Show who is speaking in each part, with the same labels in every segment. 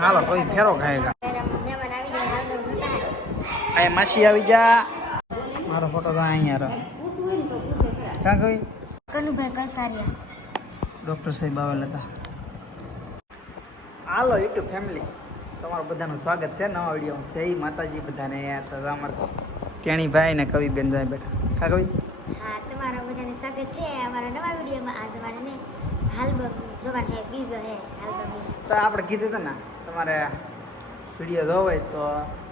Speaker 1: હાલો કોઈ ફેરો ખાયગા માસી આવી જા. મારો ફોટો તો અહીંયા રહ્યો ક્યાં ગઈ?
Speaker 2: કનુભાઈ કસારિયા.
Speaker 1: ડૉક્ટર સાહેબ આવેલા હતા હાલો યુટ્યુબ ફેમિલી. તમારું બધાનું સ્વાગત છે નવા વિડીયોમાં. જય માતાજી બધાને. તો અમારા કેણીભાઈ ને કવિબેન જાય બેઠા. કા કવિ?
Speaker 2: હા તમારા બધાને સ્વાગત છે અમારા નવા વિડીયોમાં. આ તમારે ને હાલબમ હે બીજો હે હાલબમ
Speaker 1: તો આપણે કીધું હતું ને તમારે વીડિયો જોવો હોય તો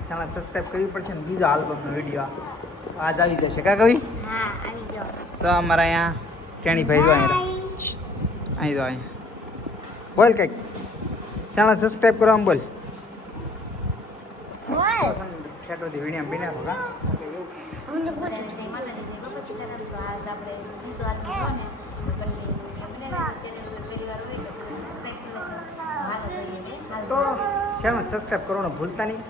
Speaker 1: ચેનલ સબસ્ક્રાઈબ કરવી પડશે ને બીજો આલ્બમનો વીડિયો આજ આવી જશે કા કવિ?
Speaker 2: હા આવી ગયો.
Speaker 1: તો અમારા અહીંયા કેણીભાઈ જો અહીંયા. અહીં જો અહીંયા. બોલ કંઈક. ચેનલ સબસ્ક્રાઈબ કરવામાં બોલ. બીને તો
Speaker 2: અમને બોલ
Speaker 1: તો ચેનલ સબસ્ક્રાઈબ કરવાનું ભૂલતા નહીં?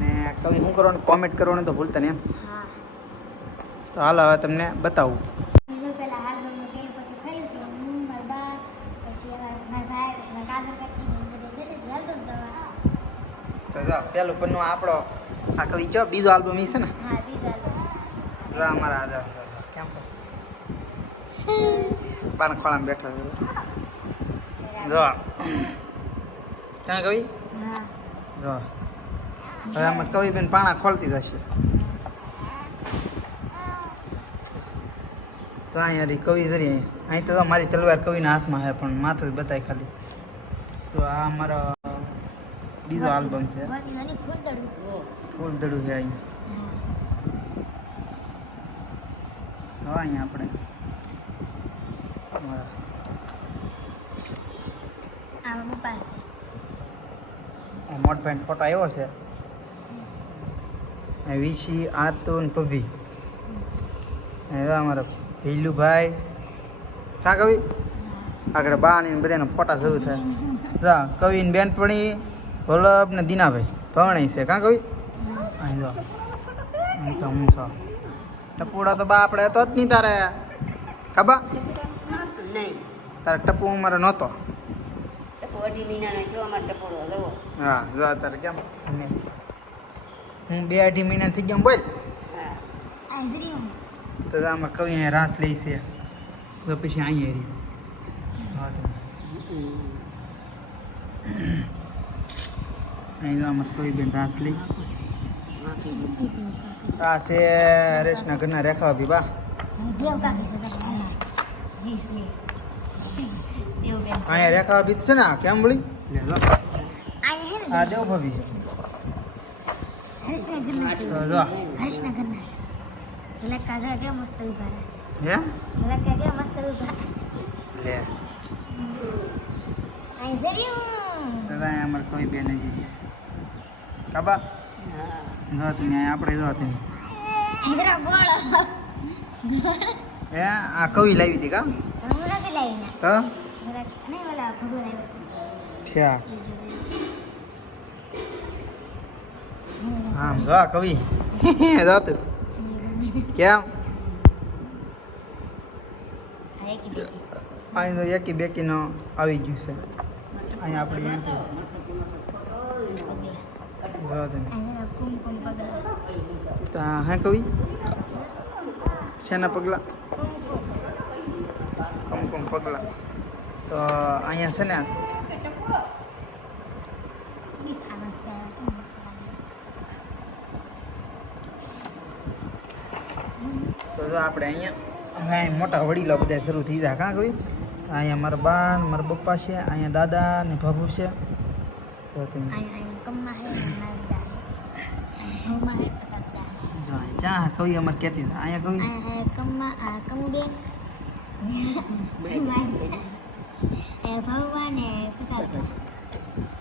Speaker 1: ને કવિ શું કરવાનું? કોમેન્ટ કરવાનું તો ભૂલતા નહીં એમ. તો હાલો હવે તમને બતાવું. તો જો પેલું પન્નું આપણો આ કવિ કયો? બીજો આલ્બમ છે ને?
Speaker 2: હા બીજો
Speaker 1: અમારા કેમ? પાન ખોળામાં બેઠા છે. જો. ક્યાં કવિ? જો. હવે આમાં કવિબેન પાણા ખોલતી જશે. તો અહીંયા કવિ જરી અહીં. અહીં તો મારી તલવાર કવિના હાથમાં છે પણ માથું જ બતાય ખાલી. તો આ અમારો બીજો આલ્બમ છે.
Speaker 2: બાકી નાની ફૂલ દડું
Speaker 1: ફૂલ દડું છે અહીંયા. જો અહીંયા આપણે અમારા
Speaker 2: છે
Speaker 1: મોટભાઈ ફોટો આવ્યો છે. વીસી વિશી આરતું ને જો અમારા ભીલુભાઈ. કા કવિ? આગળ બા ને બધાના ફોટા શરૂ થાય. જા કવિ ને બેનપણી ભલભ ને દીનાભાઈ. ભવણી છે કાં કવિ? અહીં જો. અહીં તો હું છો. ટપુડા તો બા આપણે હતો જ નહીં તારે. ખબર
Speaker 3: નહીં.
Speaker 1: તારે ટપુ અમારે નહોતો.
Speaker 3: અઢી મહિનાનો જો અમારે ટપોડો લેવો
Speaker 1: હા જો તારે કેમ? અને હું બે અઢી મહિના થઈ ગયો બોલ.
Speaker 3: હા.
Speaker 1: તો આમાં કવિ અહીંયા રાસ લે છે. તો પછી અહીંયા રહી. હા અહીં આમાં કવિ બેન રાસ લઈ આ છે રેશના ઘરના રેખા બી.
Speaker 2: બા
Speaker 1: અહીંયા રેખા ભાભી છે ને કેમ વળી જો આ દેવ ભવી જો.
Speaker 2: કવિ
Speaker 1: બેન હજી છે. કાબા? જો આપણે જો હે આ કવિ લાવી હતી કા?
Speaker 2: હું
Speaker 1: આમ જો કવિ જો તું કેમ અહીં તો એકી બેકીનો આવી ગયું છે અહીંયા આપણી એન્ટ્રી હે કવિ શેના પગલા
Speaker 2: કુમકુમ
Speaker 1: કમકમ પગલા તો અહીંયા છે ને
Speaker 2: આ મસ્ત આવ્યો મસ્ત લાગે
Speaker 1: તો જો આપણે અહીંયા હવે અહીં મોટા વડીલો બધા શરૂ થઈ જાય. કાં કવિ અહીંયા મારા બા ને મારા પપ્પા છે, અહીંયા દાદા ને ભાભુ છે. જો તમે
Speaker 2: આયા આયા કમ્મા હે નાગદા ઘઉંમાં હે પસાદા
Speaker 1: જો અહીં ક્યાં કવિ અમારે કહેતી હતી અહીંયા કવિ
Speaker 2: એ ભવવા ને પસાદા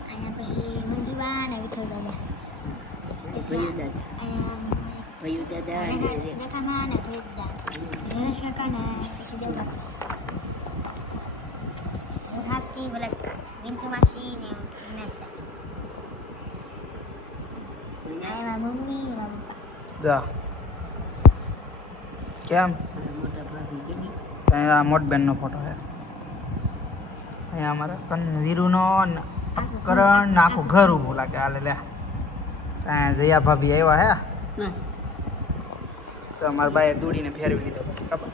Speaker 2: અહીંયા પછી મંજુબા ને વિઠ્ઠલ દાદા
Speaker 3: ભયું દાદા
Speaker 2: અહીંયા
Speaker 3: ભયું દાદા અને
Speaker 2: રેખામાં ને ભરતદા પછી હરેશ કાકા ને પછી દેવકા હાથી બોલા વિંતુ માસી ને આયા મારા મમ્મી ને મારા પપ્પા
Speaker 1: જા કેમ અહીંયા આ મોટબેનનો ફોટો છે. અહીંયા અમારા કન વીરુનો કરણ ને આખું ઘર ઊભું લાગે. હાલે લે. ત્યાં જયા ભાભી આવ્યા હે. તો અમારા બાએ દોડીને ફેરવી લીધો પછી ખબર?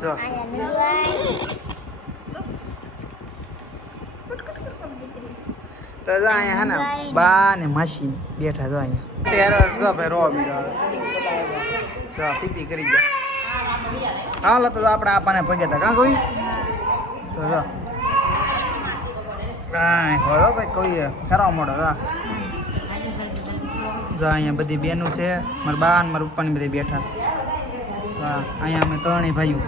Speaker 1: જો. તો જો અહીંયા હે ને બા ને માસી બેઠા જો અહીંયા. ત્યારે જો ભાઈ રો બીજો આવે. પીપી કરી ગયા. હાલ, તો આપણે આપાને પગે તા કાં કોઈ? તો જો. કોઈ ફેરવા મળો હા જો અહીંયા બધી બેનું છે, મારા બા ને મારા પપ્પાની બધી બેઠા. હા અહીંયા અમે ત્રણેય ભાઈઓ.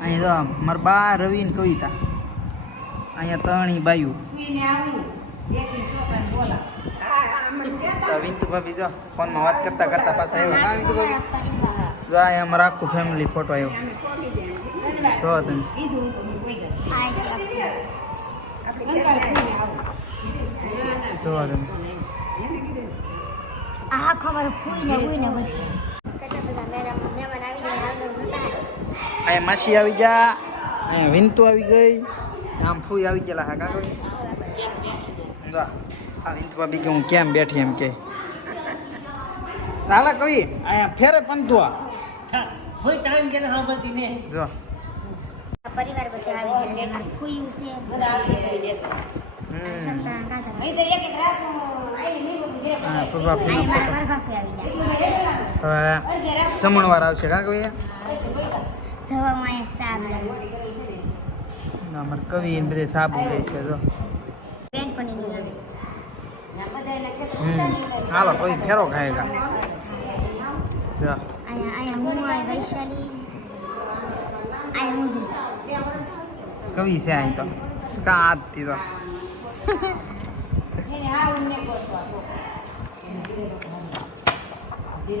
Speaker 1: અહીંયા જો, મારા બા, રવિ ને કવિતા અહીંયા ત્રણેય બાઈઓ તો વિંતુ ભાભી જો ફોનમાં વાત કરતા કરતા પાછા આવ્યો. હા વિંતુ ભાભી. જો અહીંયા અમારું આખું ફેમિલી ફોટો આવ્યો. જો તમે?
Speaker 2: આ ખબર
Speaker 1: અહીંયા માસી આવી ગયા અહીંયા વિંતુ આવી ગઈ આમ ફૂઈ આવી ગયેલા હા કાકો? વિંતુ ભાભી કે હું કેમ બેઠી એમ કે. હાલા કવિ અહીંયા ફેરે પંતુ આ
Speaker 4: હોય ટાઈમ કે સાંભળતી ને.
Speaker 1: જો.
Speaker 2: પરિવાર બધા આવી ગયા છે. બધા આવી ગયા.
Speaker 1: હા જમણવાર આવશે કા કવિ અમારે કવિ બધે સાબુ લે છે જો. હાલો કોઈ ફેરો ખાયગા જો
Speaker 2: અહીંયા અહીંયા હું આવી વૈશાલી અહીંયા મુઝરી
Speaker 1: કવિ છે અહીં તો કાં આતી તો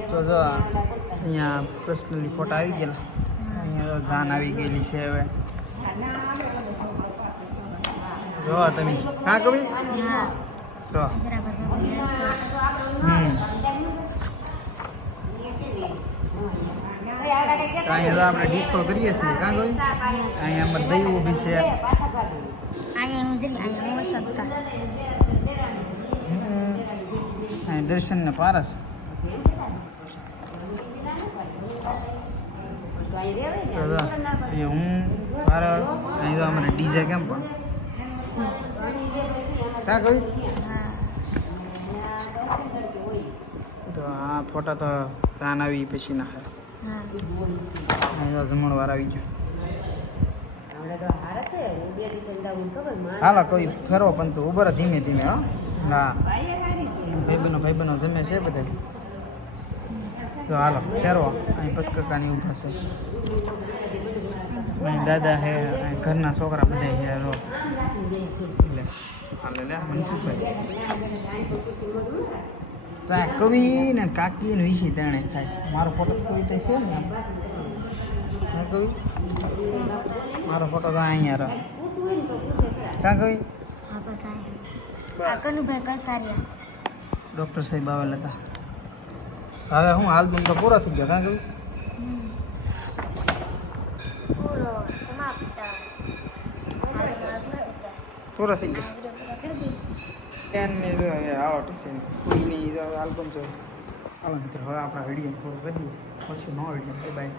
Speaker 1: તો જો અહીંયા પર્સનલી ફોટા આવી ગયેલા અહીંયા તો જાન આવી ગયેલી છે હવે જો તમે હા કવિ
Speaker 2: હા
Speaker 1: જો
Speaker 2: બરાબર
Speaker 1: હમ અહીંયા તો આપણે ડિસ્કો કરીએ છીએ, કાં કોઈ? અહીંયા અમારે દહીં ઊભી છે.
Speaker 2: અહીંયા
Speaker 1: દર્શન ને પારસ. જો હું, પારસ, અહીં તો અમારે ડીજે કેમ પણ. ક્યાં કવિ તો આ ફોટા તો સાન આવી પછી ના
Speaker 2: હા.
Speaker 1: અહીં તો જમણવાર આવી ગયો. હાલો કોઈ ફેરવો પણ તો ઉભર ધીમે ધીમે હો. હા ભાઈ ભાઈબંધો જમે છે બધા તો હાલો ફેરવો. અહીં પસકકાની ઊભા છે. અહીં દાદા હે અહીં ઘરના છોકરા બધા છે જો લે હાલે લે મનસુખભાઈ ત્યાં કવિ ને કાકી વિશી તેણે ખાય. મારો ફોટો કવિતા છે ને હા, કવિ? મારો ફોટો તો અહીંયા રહે. ક્યાં કવિ? ડૉક્ટર સાહેબ આવેલા હતા હવે હું આલ્બમ તો પૂરો થઈ ગયો, કાં કવિ?
Speaker 2: પૂરો
Speaker 1: થઈ ગયો. બેનની તો હવે આવો છે આલ્બમ નીકળે હવે આપણા વીડિયો પૂરો કરી પછી નો વીડિયો બાય